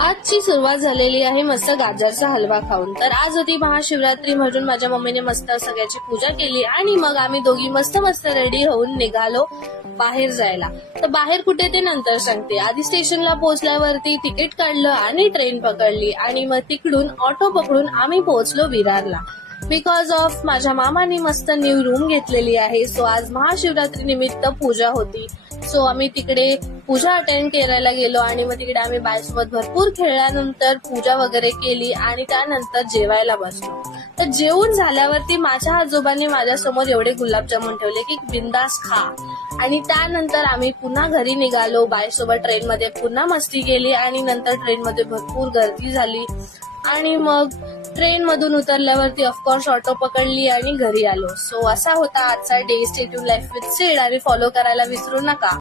आजची सुरुवात झालेली आहे मस्त गाजरचा हलवा खाऊन. तर आज होती महाशिवरात्री म्हणून माझ्या मम्मीने मस्त सगळ्याची पूजा केली आणि मग आम्ही दोघी मस्त मस्त रेडी होऊन निघालो बाहेर जायला. तर बाहेर कुठे ते नंतर सांगते. आधी स्टेशनला पोहोचल्यावरती तिकीट काढलं आणि ट्रेन पकडली आणि मग तिकडून ऑटो पकडून आम्ही पोहोचलो विरारला. बिकॉज ऑफ माझ्या मामाने मस्त न्यू रूम घेतलेली आहे. सो आज महाशिवरात्री निमित्त पूजा होती. सो आम्ही तिकडे पूजा अटेंड करायला गेलो आणि मग तिकडे आम्ही बायसोबत भरपूर खेळल्यानंतर पूजा वगैरे केली आणि त्यानंतर जेवायला बसलो. तर जेवून झाल्यावरती माझ्या आजोबांनी माझ्यासमोर एवढे गुलाबजामुन ठेवले की बिंदास खा. आणि त्यानंतर आम्ही पुन्हा घरी निघालो. बायसोबत ट्रेनमध्ये पुन्हा मस्ती केली आणि नंतर ट्रेनमध्ये भरपूर गर्दी झाली आणि मग ट्रेन मधून उतरल्यावरती ऑफकोर्स ऑटो पकडली आणि घरी आलो. सो असा होता आजचा day. Stay tuned life with seed आणि फॉलो करायला विसरू नका.